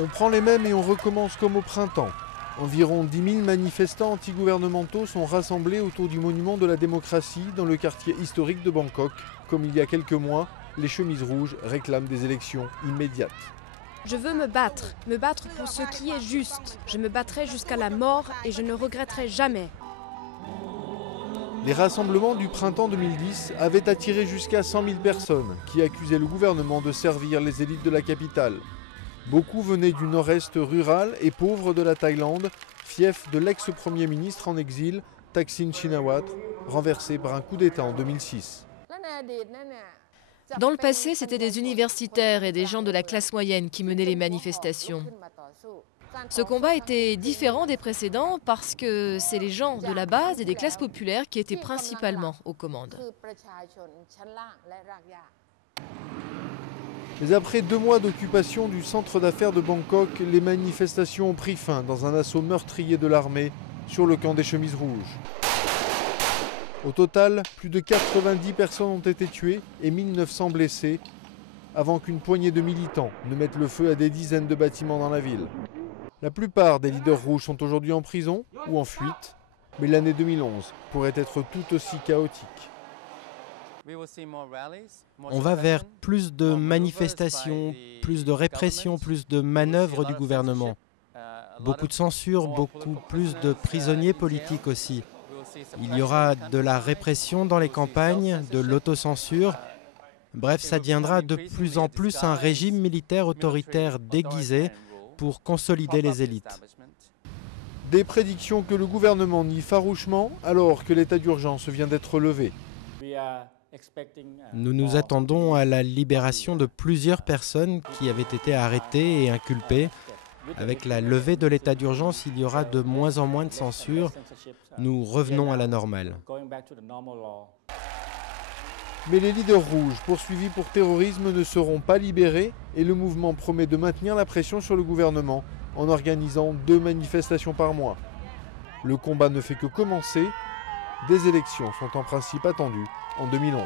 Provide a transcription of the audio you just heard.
On prend les mêmes et on recommence comme au printemps. Environ 10 000 manifestants antigouvernementaux sont rassemblés autour du monument de la démocratie dans le quartier historique de Bangkok. Comme il y a quelques mois, les chemises rouges réclament des élections immédiates. Je veux me battre pour ce qui est juste. Je me battrai jusqu'à la mort et je ne regretterai jamais. Les rassemblements du printemps 2010 avaient attiré jusqu'à 100 000 personnes qui accusaient le gouvernement de servir les élites de la capitale. Beaucoup venaient du nord-est rural et pauvre de la Thaïlande, fief de l'ex-premier ministre en exil, Thaksin Shinawatra, renversé par un coup d'État en 2006. Dans le passé, c'était des universitaires et des gens de la classe moyenne qui menaient les manifestations. Ce combat était différent des précédents parce que c'est les gens de la base et des classes populaires qui étaient principalement aux commandes. Mais après 2 mois d'occupation du centre d'affaires de Bangkok, les manifestations ont pris fin dans un assaut meurtrier de l'armée sur le camp des chemises rouges. Au total, plus de 90 personnes ont été tuées et 1900 blessées avant qu'une poignée de militants ne mettent le feu à des dizaines de bâtiments dans la ville. La plupart des leaders rouges sont aujourd'hui en prison ou en fuite, mais l'année 2011 pourrait être tout aussi chaotique. On va vers plus de manifestations, plus de répression, plus de manœuvres du gouvernement. Beaucoup de censure, beaucoup plus de prisonniers politiques aussi. Il y aura de la répression dans les campagnes, de l'autocensure. Bref, ça deviendra de plus en plus un régime militaire autoritaire déguisé pour consolider les élites. Des prédictions que le gouvernement nie farouchement alors que l'état d'urgence vient d'être levé. Nous nous attendons à la libération de plusieurs personnes qui avaient été arrêtées et inculpées. Avec la levée de l'état d'urgence, il y aura de moins en moins de censure. Nous revenons à la normale. Mais les leaders rouges poursuivis pour terrorisme ne seront pas libérés et le mouvement promet de maintenir la pression sur le gouvernement en organisant 2 manifestations par mois. Le combat ne fait que commencer. Des élections sont en principe attendues en 2011.